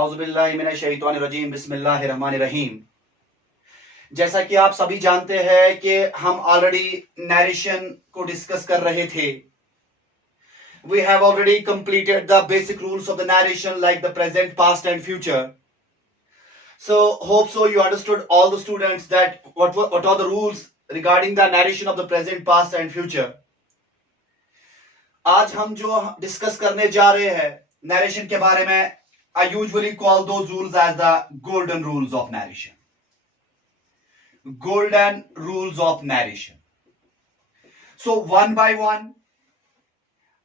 औज़ुबिल्लाहिमिनश्शैतानिर्रजीम बिस्मिल्लाहिर्रहमानिर्रहीम। जैसा कि आप सभी जानते हैं कि हम ऑलरेडी नरेशन को डिस्कस कर रहे थे. We have already completed the basic rules of the narration like the present, past and future. So hope so you understood all the students that what are the rules regarding the narration of the present, past and future. आज हम जो discuss करने जा रहे हैं narration के बारे में, I usually call those rules as the golden rules of narration. Golden rules of narration. So one by one,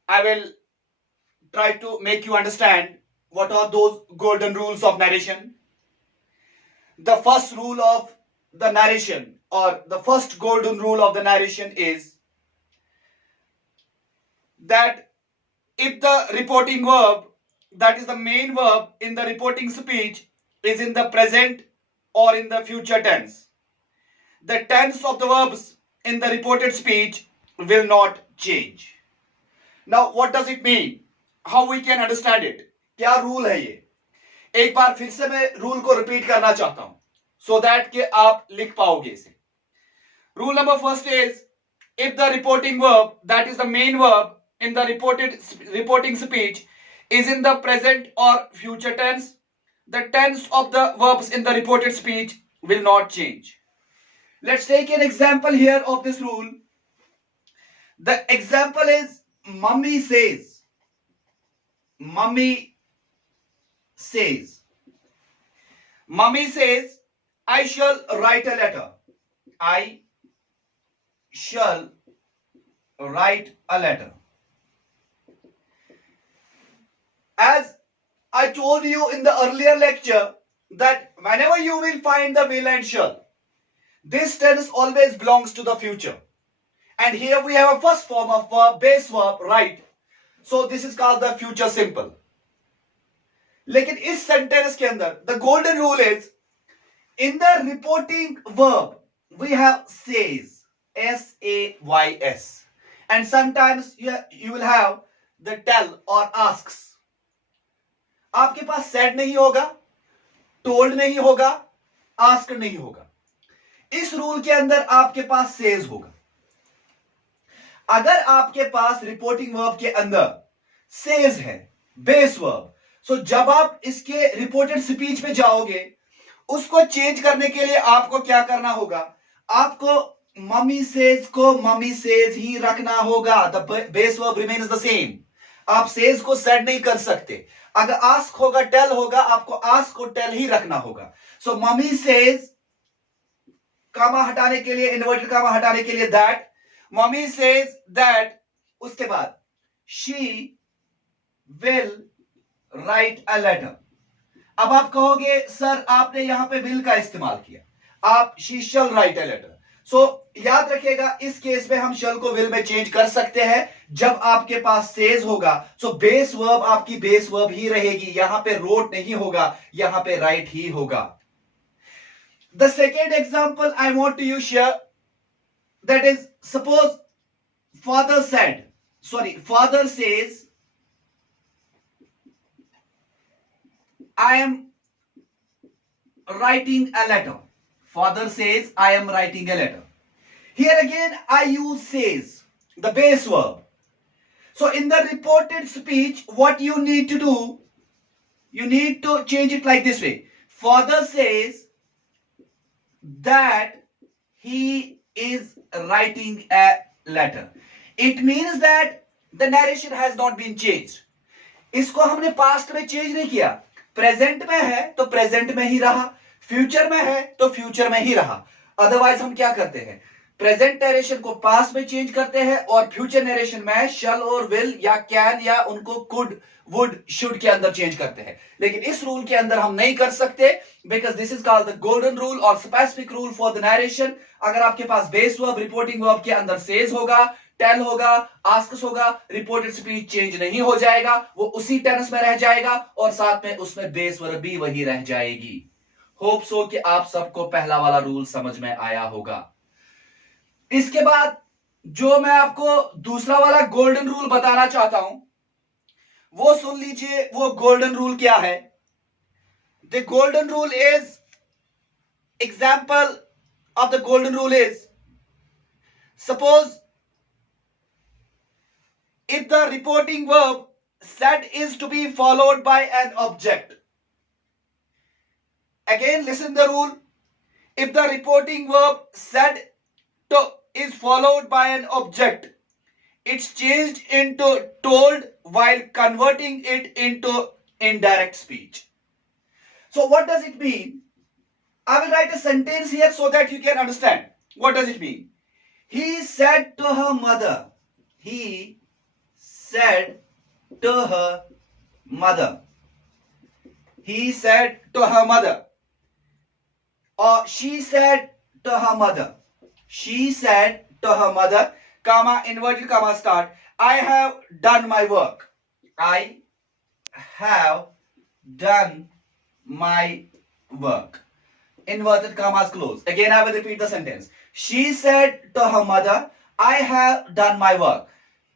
I will try to make you understand what are those golden rules of narration. The first rule of the narration, or the first golden rule of the narration, is that if the reporting verb, that is the main verb in the reporting speech, is in the present or in the future tense, the tense of the verbs in the reported speech will not change. Now what does it mean? How we can understand it? क्या rule है ये? एक बार फिर से मैं rule को repeat करना चाहता हूं so that कि आप लिख पाओगे इसे. Rule number first is, if the reporting verb, that is the main verb in the reporting speech, is in the present or future tense, the tense of the verbs in the reported speech will not change. Let's take an example here of this rule. The example is mummy says. Mummy says. Mummy says, I shall write a letter. I shall write a letter. As I told you in the earlier lecture that whenever you will find the will and shall, this tense always belongs to the future. And here we have a first form of verb, base verb, right? So this is called the future simple. लेकिन इस sentence के अंदर the golden rule is, in the reporting verb we have says, S-A-Y-S, and sometimes you will have the tell or asks. आपके पास said नहीं होगा, told नहीं होगा, asked नहीं होगा. इस रूल के अंदर आपके पास says होगा. अगर आपके पास रिपोर्टिंग वर्ब के अंदर says है, बेस वर्ब, सो जब आप इसके रिपोर्टेड स्पीच में जाओगे, उसको चेंज करने के लिए आपको क्या करना होगा? आपको मम्मी सेज को मम्मी सेज ही रखना होगा. The base verb remains the same. आप सेज को सेड नहीं कर सकते. अगर आस्क होगा, टेल होगा, आपको आस्क को टेल ही रखना होगा. सो मम्मी सेज, कामा हटाने के लिए, इन्वर्टेड कामा हटाने के लिए दैट, मम्मी सेज दैट, उसके बाद she will write a letter. अब आप कहोगे सर आपने यहां पे विल का इस्तेमाल किया, आप she shall write a letter. So याद रखिएगा इस केस में हम शैल को विल में चेंज कर सकते हैं जब आपके पास सेज होगा. सो बेस वर्ब आपकी बेस वर्ब ही रहेगी, यहां पे रोट नहीं होगा, यहां पे राइट ही होगा. The second example I want to share, that is, suppose father says, I am writing a letter. Father says, I am writing a letter. Here again I use says, the base verb. So in the reported speech, what you need to do, you need to change it like this way. Father says that he is writing a letter. It means that the narration has not been changed. इसको हमने past में change नहीं किया. Present में है तो present में ही रहा, फ्यूचर में है तो फ्यूचर में ही रहा. अदरवाइज हम क्या करते हैं? प्रेजेंट नरेशन को पास्ट में चेंज करते हैं और फ्यूचर नरेशन में शल और विल या कैन या उनको कुड, वुड, शुड के अंदर चेंज करते हैं. लेकिन इस रूल के अंदर हम नहीं कर सकते, because this is called the golden rule और specific rule for the narration. अगर आपके पास बेस वर्ब रिपोर्टिंग वर्ब के अंदर सेज होगा, टेल होगा, आस्क्स होगा, रिपोर्टेड स्पीच चेंज नहीं हो जाएगा, वो उसी टेंस में रह जाएगा और साथ में उसमें बेस वर्ब भी वही रह जाएगी. होप सो कि आप सबको पहला वाला रूल समझ में आया होगा. इसके बाद जो मैं आपको दूसरा वाला गोल्डन रूल बताना चाहता हूं वो सुन लीजिए. वो गोल्डन रूल क्या है? The golden rule is, example of the golden rule is, suppose if the reporting verb said is to be followed by an object. Again, listen the rule. If the reporting verb said to is followed by an object, it's changed into told while converting it into indirect speech. So what does it mean? I will write a sentence here so that you can understand. What does it mean? He said to her mother. He said to her mother. He said to her mother. Or she said to her mother. She said to her mother, comma, inverted comma, start. I have done my work. I have done my work. Inverted commas close. Again, I will repeat the sentence. She said to her mother, I have done my work.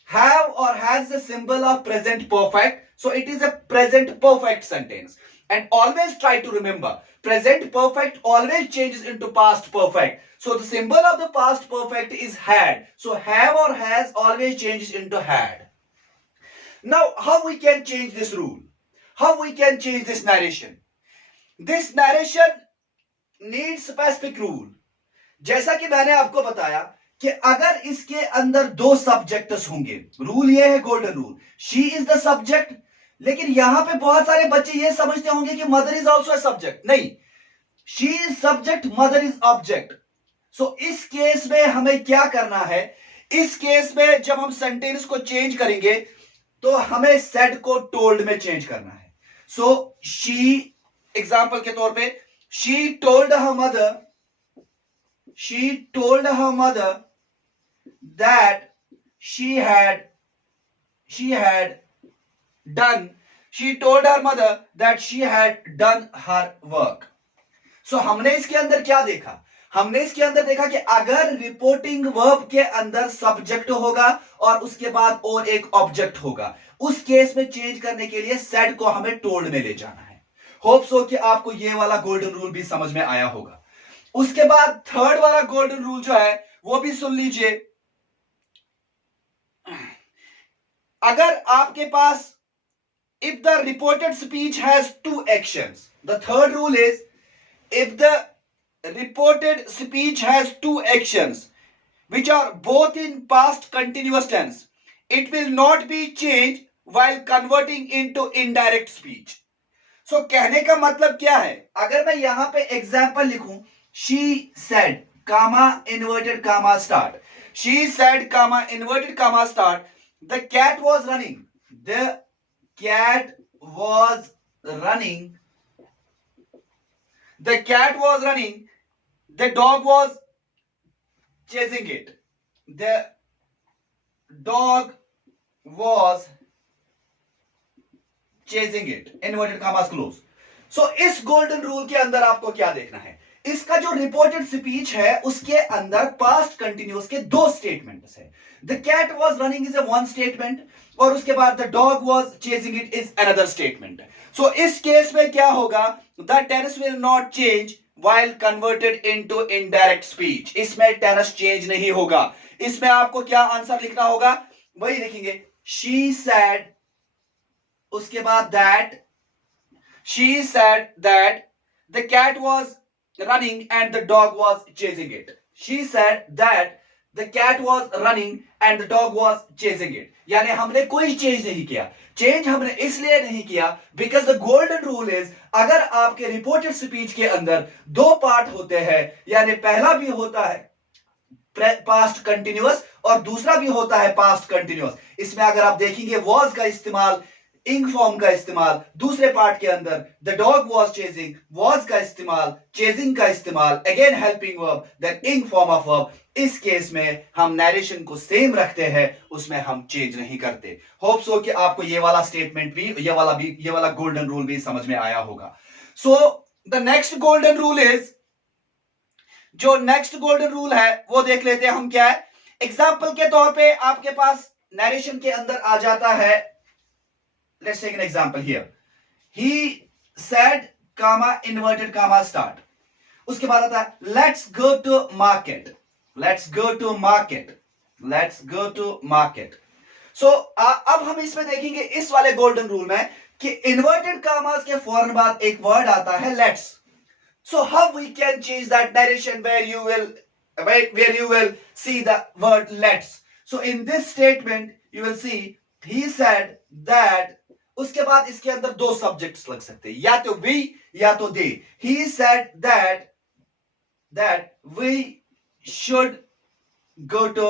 Have or has the symbol of present perfect. So it is a present perfect sentence. And always try to remember, present perfect always changes into past perfect. So the symbol of the past perfect is had. So have or has always changes into had. Now, how we can change this rule? How we can change this narration? This narration needs specific rule. जैसा कि मैंने आपको बताया कि अगर इसके अंदर दो सब्जेक्ट्स होंगे, रूल ये है golden rule, she is the subject, लेकिन यहां पे बहुत सारे बच्चे ये समझते होंगे कि mother is also a subject. नहीं, she is subject, mother is object. So इस केस में हमें क्या करना है? इस केस में जब हम सेंटेंस को चेंज करेंगे तो हमें सेड को टोल्ड में चेंज करना है. सो शी, एग्जाम्पल के तौर पे, she told her mother, she told her mother that she had done her work. So हमने इसके अंदर क्या देखा? हमने इसके अंदर देखा कि अगर रिपोर्टिंग वर्ब के अंदर सब्जेक्ट होगा और उसके बाद और एक ऑब्जेक्ट होगा, उस केस में चेंज करने के लिए सेड को हमें टोल्ड में ले जाना है. होप सो कि आपको ये वाला गोल्डन रूल भी समझ में आया होगा. उसके बाद थर्ड वाला गोल्डन रूल जो है वो भी सुन लीजिए. अगर आपके पास if the reported speech has two actions, the third rule is if the reported speech has two actions which are both in past continuous tense, it will not be changed while converting into indirect speech. So कहने का मतलब क्या है? अगर मैं यहां पे example लिखूं, she said, comma, inverted comma, start. She said, comma, inverted comma, start. The cat was running. The cat was running. The cat was running. The dog was chasing it. The dog was chasing it. Inverted commas close. So इस golden rule के अंदर आपको क्या देखना है? इसका जो reported speech है उसके अंदर पास्ट कंटिन्यूअस के दो स्टेटमेंट्स है. The cat was running is a one statement और उसके बाद the dog was chasing it is another statement. So इस केस में क्या होगा? The tense will not change while converted into indirect speech. इसमें टेंस चेंज नहीं होगा. इसमें आपको क्या आंसर लिखना होगा? वही लिखेंगे, शी सैड, उसके बाद that, she said that the cat was running and the dog was chasing it. She said that the cat was running and the dog was chasing it. यानी हमने कोई चेंज नहीं किया. चेंज हमने इसलिए नहीं किया because the golden rule is अगर आपके रिपोर्टेड स्पीच के अंदर दो पार्ट होते हैं, यानी पहला भी होता है पास्ट कंटिन्यूअस और दूसरा भी होता है पास्ट कंटिन्यूअस. इसमें अगर आप देखेंगे वॉज का इस्तेमाल, इंग फॉर्म का इस्तेमाल, दूसरे पार्ट के अंदर the dog was chasing, was का इस्तेमाल, चेजिंग का इस्तेमाल, अगेन हेल्पिंग वर्ब, देन इंग फॉर्म ऑफ वर्ब. इस केस में हम नरेशन को सेम रखते हैं, उसमें हम चेंज नहीं करते. होप सो कि आपको ये वाला स्टेटमेंट भी, ये वाला गोल्डन रूल भी समझ में आया होगा. So the next golden rule is, जो नेक्स्ट गोल्डन रूल है वो देख लेते हैं हम क्या है. एग्जाम्पल के तौर पे आपके पास नरेशन के अंदर आ जाता है, let's take an example here. He said, comma inverted comma start, उसके बाद आता है let's go to market, let's go to market, let's go to market. So अब हम इसमें देखेंगे इस वाले गोल्डन रूल में कि इन्वर्टेड कामास के फौरन बाद एक वर्ड आता है let's. So how we can change that direction where you will see the word let's. So in this statement you will see he said that, उसके बाद इसके अंदर दो सब्जेक्ट्स लग सकते हैं, या तो we या तो they. He said that we should go to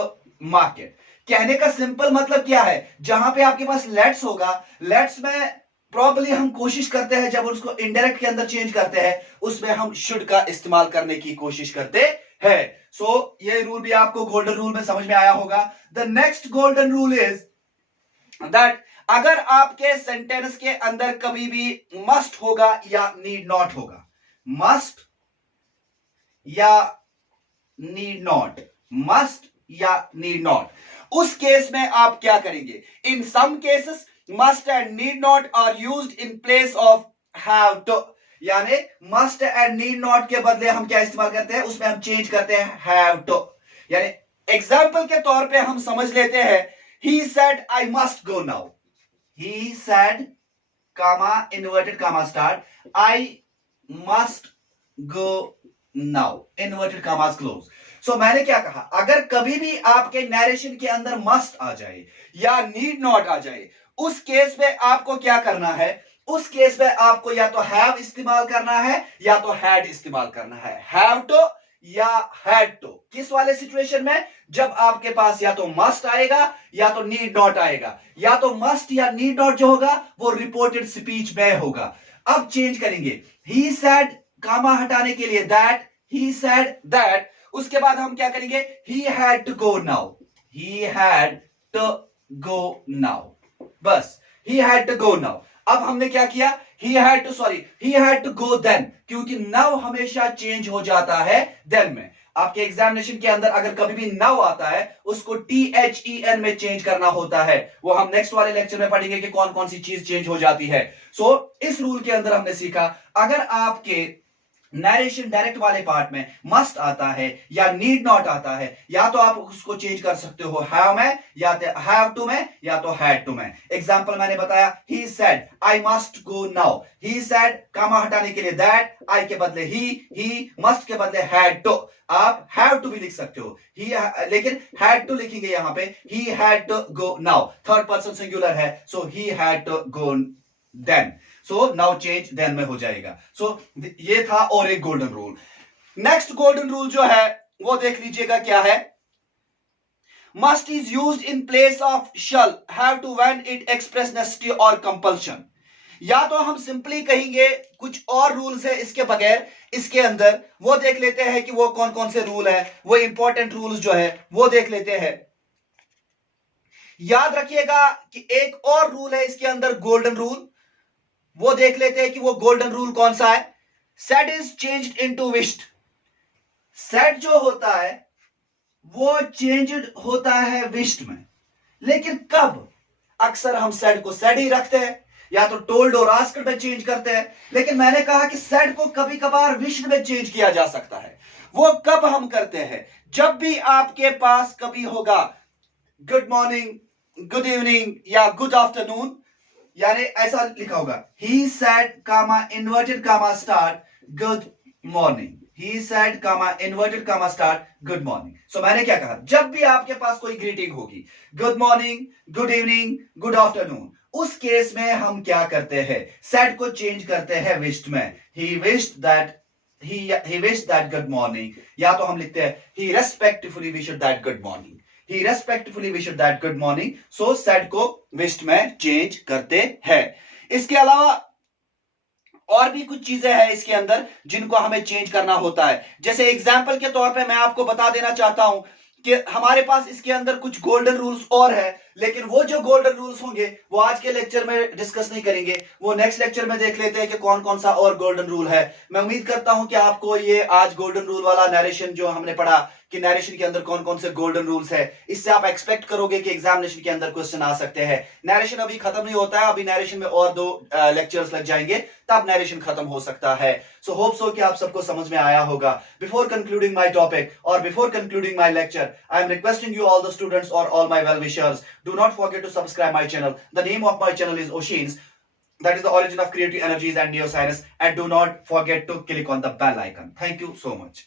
market. कहने का सिंपल मतलब क्या है, जहां पे आपके पास लेट्स होगा, लेट्स में प्रॉब्ली हम कोशिश करते हैं जब उसको इनडायरेक्ट के अंदर चेंज करते हैं उसमें हम शुड का इस्तेमाल करने की कोशिश करते हैं। सो ये रूल भी आपको गोल्डन रूल में समझ में आया होगा। The next golden rule is that अगर आपके सेंटेंस के अंदर कभी भी मस्ट होगा या नीड नॉट होगा, मस्ट या नीड नॉट, मस्ट या नीड नॉट, उस केस में आप क्या करेंगे? In some cases must and need not are used in place of have to, यानी must and need not के बदले हम क्या इस्तेमाल करते हैं, उसमें हम चेंज करते हैं have to। यानी एग्जाम्पल के तौर पे हम समझ लेते हैं he said I must go now, he said comma inverted comma start I must go now inverted commas close। सो मैंने क्या कहा, अगर कभी भी आपके नरेशन के अंदर मस्ट आ जाए या नीड नॉट आ जाए, उस केस में आपको क्या करना है, उस केस में आपको या तो हैव इस्तेमाल करना है या तो हैड इस्तेमाल करना है, हैव टू या हैड टू। किस वाले सिचुएशन में? जब आपके पास या तो मस्ट आएगा या तो नीड नॉट आएगा, या तो मस्ट या नीड नॉट जो होगा वो रिपोर्टेड स्पीच में होगा। अब चेंज करेंगे, ही सेड कामा हटाने के लिए दैट, ही सेड दैट, उसके बाद हम क्या करेंगे, he had to go now, he had to go now, बस he had to go now। अब हमने क्या किया, he had to go then, क्योंकि now हमेशा चेंज हो जाता है then में। आपके एग्जामिनेशन के अंदर अगर कभी भी now आता है उसको THEN में चेंज करना होता है, वो हम नेक्स्ट वाले लेक्चर में पढ़ेंगे कि कौन कौन सी चीज चेंज हो जाती है। सो इस रूल के अंदर हमने सीखा अगर आपके नरेशन डायरेक्ट वाले पार्ट में मस्ट आता है या नीड नॉट आता है, या तो आप उसको चेंज कर सकते हो हैव में या तो हैव टू में या तो हैड टू में। एग्जांपल मैंने बताया, he said I must go now, he said comma हटाने के लिए दैट, आई के बदले ही मस्ट के बदले हैड टू। आप हैव टू भी लिख सकते हो, ही, लेकिन हैड टू लिखेंगे यहां पे, he had to go now, third person singular है, so he had to go then, so now change then में हो जाएगा। सो ये था और एक golden rule. Next golden rule जो है वो देख लीजिएगा क्या है, must is used in place of shall have to when it express necessity और कंपल्शन। या तो हम सिंपली कहेंगे कुछ और रूल्स है इसके बगैर, इसके अंदर वो देख लेते हैं कि वो कौन कौन से रूल है, वो इंपॉर्टेंट रूल्स जो है वो देख लेते हैं। याद रखिएगा कि एक और रूल है इसके अंदर गोल्डन रूल, वो देख लेते हैं कि वो गोल्डन रूल कौन सा है। Said is changed into wished, said जो होता है वो चेंज्ड होता है विश्ड में, लेकिन कब? अक्सर हम सेड को सेड ही रखते हैं या तो टोल्ड और आस्क्ड में चेंज करते हैं, लेकिन मैंने कहा कि सेड को कभी कभार विश्ड में चेंज किया जा सकता है। वो कब हम करते हैं? जब भी आपके पास कभी होगा गुड मॉर्निंग, गुड इवनिंग या गुड आफ्टरनून, यानी ऐसा लिखा होगा, he said comma inverted comma start good morning, he said comma inverted comma start good morning। सो मैंने क्या कहा, जब भी आपके पास कोई ग्रीटिंग होगी, good morning, good evening, good afternoon, उस केस में हम क्या करते हैं, said को चेंज करते हैं विश्ड में, he wished that good morning, या तो हम लिखते हैं he respectfully wished that good morning, he respectfully wished that good morning। so said को wished में चेंज करते हैं। इसके अलावा और भी कुछ चीजें हैं इसके अंदर जिनको हमें चेंज करना होता है। जैसे एग्जांपल के तौर पे मैं आपको बता देना चाहता हूं कि हमारे पास इसके अंदर कुछ गोल्डन रूल्स और है लेकिन वो जो गोल्डन रूल्स होंगे वो आज के लेक्चर में डिस्कस नहीं करेंगे, वो नेक्स्ट लेक्चर में देख लेते हैं कि कौन कौन सा और गोल्डन रूल है। मैं उम्मीद करता हूं कि आपको ये आज गोल्डन रूल वाला नरेशन जो हमने पढ़ा कि नरेशन के अंदर कौन कौन से गोल्डन रूल्स है, इससे आप एक्सपेक्ट करोगे कि एग्जामिनेशन के अंदर क्वेश्चन आ सकते हैं। नरेशन अभी खत्म नहीं होता है, अभी नरेशन में और 2 लेक्चर्स लग जाएंगे, तब नरेशन खत्म हो सकता है। सो होप सो कि आप सबको समझ में आया होगा। बिफोर कंक्लूडिंग माय टॉपिक और before concluding my lecture, I am requesting you all the students or all my well wishers, do not forget to subscribe my channel. The name of my channel is Oceans, that is the origin of creative energies and neuroscience, and do not forget to click on the bell icon. Thank you so much.